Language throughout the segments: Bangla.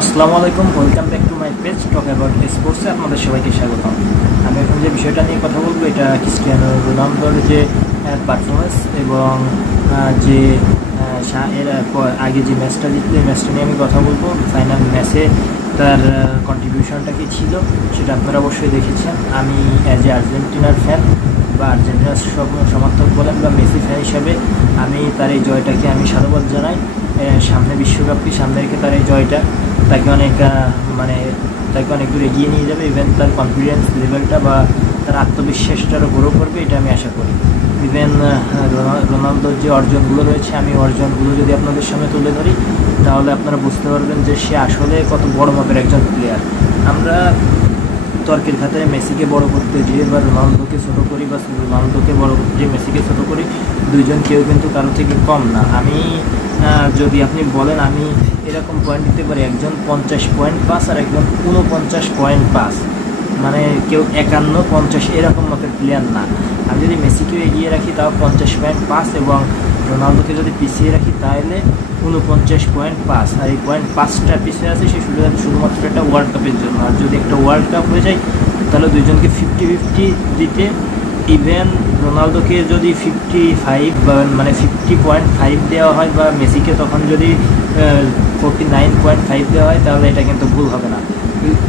আসসালামু আলাইকুম, welcome back to my page talk about স্পোর্টসে আপনাদের সবাইকে স্বাগতম। আমি এখন যে বিষয়টা নিয়ে কথা বলবো এটা ক্রিস্টিয়ানো রোনালদোর যে পারফরমেন্স এবং যে এর আগে যে ম্যাচটা জিতলো এই ম্যাচটা নিয়ে আমি কথা বলবো। ফাইনাল ম্যাচে তার কন্ট্রিবিউশনটা কী ছিল সেটা আপনারা অবশ্যই দেখেছেন। আমি অ্যাজ এ আর্জেন্টিনার ফ্যান বা আর্জেন্টিনার সমর্থক বলেন বা মেসি ফ্যান হিসাবে আমি তার এই জয়টাকে আমি সাধুবাদ জানাই। সামনে বিশ্বকাপকে সামনে রেখে তার এই জয়টা তাকে অনেক দূর এগিয়ে নিয়ে যাবে। ইভেন তার কনফিডেন্স লেভেলটা বা তার আত্মবিশ্বাসটারও গ্রো করবে, এটা আমি আশা করি। ইভেন রোনালদোর যে অর্জনগুলো রয়েছে আমি অর্জনগুলো যদি আপনাদের সামনে তুলে ধরি তাহলে আপনারা বুঝতে পারবেন যে সে আসলে কত বড় মাপের একজন প্লেয়ার। আমরা তর্কের খাতায় মেসিকে বড় করতে গিয়ে বা রোনালদোকে ছোটো করি বা রোনালদোকে বড় করতে গিয়ে মেসিকে ছোটো করি, দুইজন কেউ কিন্তু কারো থেকে কম না। আমি যদি আপনি বলেন আমি এরকম পয়েন্ট দিতে পারি, একজন 50.5 আর একজন 49.5, মানে কেউ 51-50 এরকম মতের প্লেয়ার না। আমি যদি মেসিকেও এগিয়ে রাখি তাও 50.5 এবং রোনালদোকে যদি পিছিয়ে রাখি তাহলে 49.5, আর এই 0.5টা পিছিয়ে আছে সে শুধুমাত্র একটা ওয়ার্ল্ড কাপের জন্য। আর যদি একটা ওয়ার্ল্ড কাপ হয়ে যায় তাহলে দুইজনকে 50-50 দিতে, ইভেন রোনালদোকে যদি 55 বা 50.5 দেওয়া হয় বা মেসিকে তখন যদি 49.5 দেওয়া হয় তাহলে এটা কিন্তু ভুল হবে না।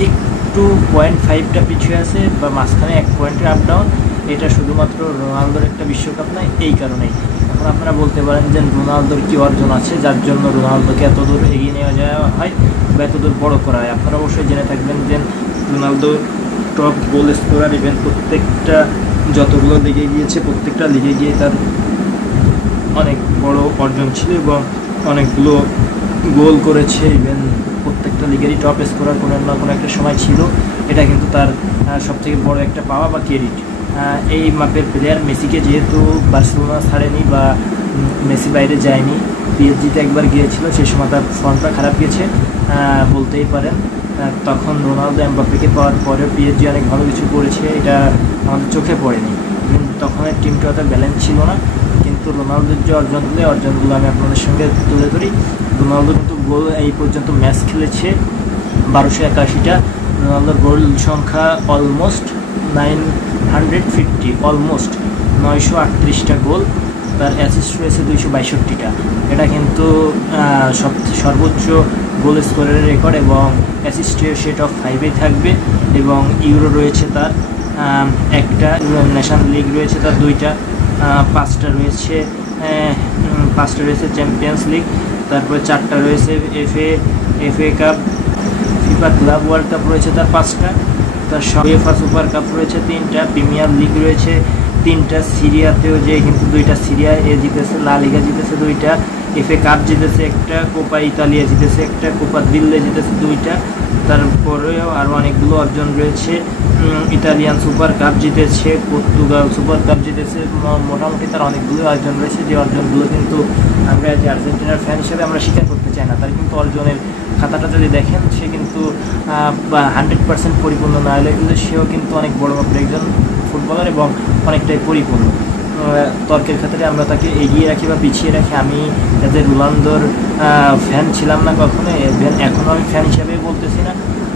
একটু 0.5টা পিছিয়ে আছে বা মাঝখানে 1 পয়েন্টের আপ ডাউন, এটা শুধুমাত্র রোনালদোর একটা বিশ্বকাপ নয়, এই কারণেই। এখন আপনারা বলতে পারেন যে রোনালদোর কী অর্জন আছে যার জন্য রোনালদোকে এত দূর এগিয়ে নেওয়া যাওয়া হয় বা এত দূর বড় করা হয়। আপনারা অবশ্যই জেনে থাকবেন যে Ronaldo top goal scorer, even প্রত্যেকটা যতগুলো লিগে গিয়েছে প্রত্যেকটা লিগে গিয়ে তার অনেক বড় অর্জন ছিল এবং অনেকগুলো গোল করেছে। ইভেন প্রত্যেকটা লিগেরই টপ স্কোরার কোনো না কোনো একটা সময় ছিল। এটা কিন্তু তার সবথেকে বড় একটা পাওয়া বা ক্রেডিট। এই মাপের প্লেয়ার মেসিকে যেহেতু বার্সেলোনা ছাড়েনি বা মেসি বাইরে যায়নি, পিএসজিতে একবার গিয়েছিল, সেই সময় তার ফর্মটা খারাপ গেছে বলতেই পারেন। তখন রোনালদো এমবাপ্পেকে পাওয়ার পরেও পিএসজি অনেক ভালো কিছু করেছে, এটা আমাদের চোখে পড়েনি। কিন্তু তখন টিমটা অত ব্যালেন্স ছিল না। কিন্তু রোনালদোর যে অর্জনগুলো আমি আপনাদের সঙ্গে তুলে ধরি। রোনালদো কিন্তু গোল এই পর্যন্ত ম্যাচ খেলেছে 1281টা। রোনালদোর গোল সংখ্যা অলমোস্ট 950, অলমোস্ট 938টা গোল। তার অ্যাসিস্ট রয়েছে 262টা। এটা কিন্তু সর্বোচ্চ গোল স্কোরের রেকর্ড এবং অ্যাসিস্টের সেট অফ 5-এ থাকবে। এবং ইউরো রয়েছে তার একটা, ন্যাশনাল লিগ রয়েছে তার 2টা, 5টা রয়েছে চ্যাম্পিয়ন্স লিগ, তারপরে 4টা রয়েছে FA cup, FIFA club world cup রয়েছে তার 5টা, তার UEFA সুপার কাপ রয়েছে 3টা, প্রিমিয়ার লিগ রয়েছে 3টা, সিরিয়াতেও যে কিন্তু 2টা সিরিয়া জিতেছে, লা লিগা জিতেছে 2টা, এফএ কাপ জিতেছে 1টা, কোপা ইতালিয়া জিতেছে 1টা, কোপা দিল্লে জিতেছে 2টা। তারপরেও আরও অনেকগুলো অর্জন রয়েছে। ইতালিয়ান সুপার কাপ জিতেছে, পর্তুগাল সুপার কাপ জিতেছে। মোটামুটি তার অনেকগুলো অর্জন রয়েছে, যে অর্জনগুলো কিন্তু আমরা যে আর্জেন্টিনার ফ্যান হিসেবে আমরা স্বীকার করতে চাই না। তার কিন্তু অর্জনের খাতাটা যদি দেখেন সে কিন্তু 100% পরিপূর্ণ না হলে কিন্তু সেও কিন্তু অনেক বড় মাপের একজন ফুটবলার এবং অনেকটাই পরিপূর্ণ। তর্কের ক্ষেত্রে আমরা তাকে এগিয়ে রাখি বা পিছিয়ে রাখি। আমি যাতে রোনালদোর ফ্যান ছিলাম না কখনো, এখনও আমি ফ্যান হিসাবেই বলতেছি না,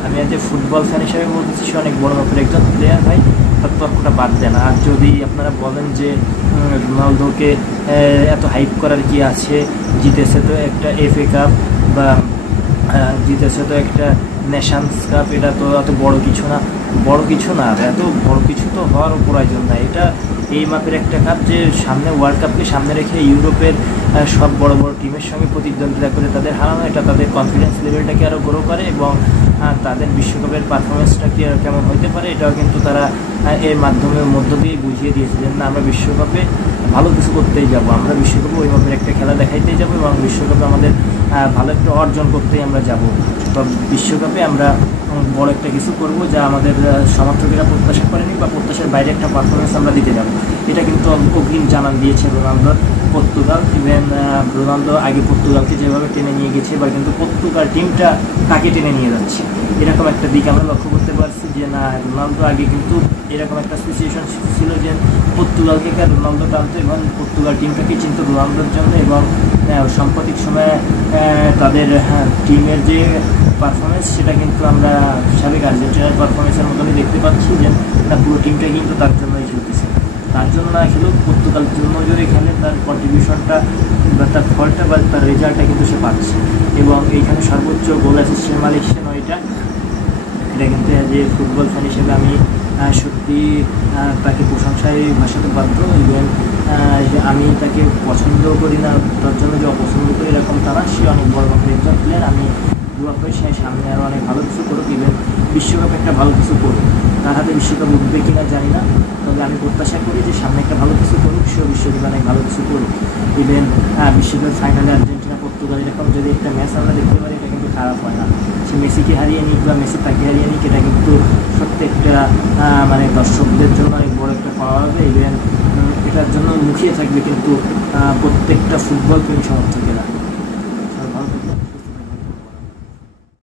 আমি এতে ফুটবল ফ্যান হিসাবে বলতেছি সে অনেক বড় মাপের একজন প্লেয়ার ভাই, তার তর্কটা বাদ দেন। আর যদি আপনারা বলেন যে রোনালদোকে এত হাইপ করার কি আছে, জিতেছে তো একটা এফএ কাপ বা জিতেছে তো একটা নেশনস কাপ, এটা তো এত বড় কিছু না। এত বড় কিছু তো হওয়ার প্রয়োজন নাই। এটা এই মাপের একটা কাপ যে সামনে ওয়ার্ল্ড কাপকে সামনে রেখে ইউরোপের সব বড় বড় টিমের সঙ্গে প্রতিদ্বন্দ্বিতা করে তাদের হারানো, এটা তাদের কনফিডেন্স লেভেলটাকে আরও গ্রো করে এবং তাদের বিশ্বকাপের পারফরমেন্সটা কি কেমন হতে পারে এটাও কিন্তু তারা এর মধ্য দিয়েই বুঝিয়ে দিয়েছে যে না, আমরা বিশ্বকাপে ভালো কিছু করতেই যাব, আমরা বিশ্বকাপে ওই মাপের একটা খেলা দেখাইতেই যাব এবং বিশ্বকাপে আমাদের ভালো একটা অর্জন করতেই আমরা যাব বা বিশ্বকাপে আমরা বড় একটা কিছু করব যা আমাদের সমর্থকেরা প্রত্যাশা করেনি বা প্রত্যাশার বাইরে একটা পারফরমেন্স আমরা দিতে যাব। এটা কিন্তু অগ্রিম জানান দিয়েছে রোনালদোর পর্তুগাল। ইভেন রোনালদো আগে পর্তুগালকে যেভাবে টেনে নিয়ে গেছে, এবার কিন্তু পর্তুগাল টিমটা তাকে টেনে নিয়ে যাচ্ছে। এরকম একটা দিক আমরা লক্ষ্য করতে পারছি যে না, রোনালদো আগে কিন্তু এরকম একটা সিচুয়েশন ছিল যে পর্তুগালকে রোনালদো টানতো এবং পর্তুগাল টিমটাকে চিনতো রোনালদোর জন্য। এবং সাম্প্রতিক সময়ে তাদের টিমের যে পারফরমেন্স সেটা কিন্তু আমরা সাবেক আর্জেন্টিনার পারফরমেন্সের মতনই দেখতে পাচ্ছি যে না, পুরো টিমটা কিন্তু তার জন্যই খেলতেছে। তার জন্য না খেলেও পর্তুগালের জন্য যদি খেলে তার কন্ট্রিবিউশনটা বা তার ফলটা বা তার রেজাল্টটা কিন্তু সে পাচ্ছে। এবং এইখানে সর্বোচ্চ গোল অ্যাসিস্টের মালিক সে নয়টা। এটা কিন্তু যে ফুটবল ফ্যান হিসেবে আমি সত্যি তাকে প্রশংসায় ভাসাতে বাধ্য। ইভেন আমি তাকে পছন্দ করি না, তার জন্য যে অপছন্দ করি এরকম তারা, সে অনেক বড় মাপের একজন প্লেয়ার। আমি দোয়া করি সে সামনে আরও অনেক ভালো কিছু করুক, ইভেন বিশ্বকাপ একটা ভালো কিছু করুক। তার হাতে বিশ্বকাপ উঠবে কিনা জানি না, তবে আমি প্রত্যাশা করি যে সামনে একটা ভালো কিছু করুক, সেও বিশ্বকাপে অনেক ভালো কিছু করুক। ইভেন বিশ্বকাপ ফাইনালে আর্জেন্টিনা পর্তুগাল এরকম যদি একটা ম্যাচ আমরা দেখতে পারি, এটা কিন্তু খারাপ হয় না। সে মেসিকে হারিয়ে নিক বা মেসি তাকে হারিয়ে নিক, এটা কিন্তু প্রত্যেকটা মানে দর্শকদের জন্য অনেক বড় একটা পাওয়া হবে। ইভেন এটার জন্য মুখিয়ে থাকবে কিন্তু প্রত্যেকটা ফুটবল প্রেমী সমর্থকেরা।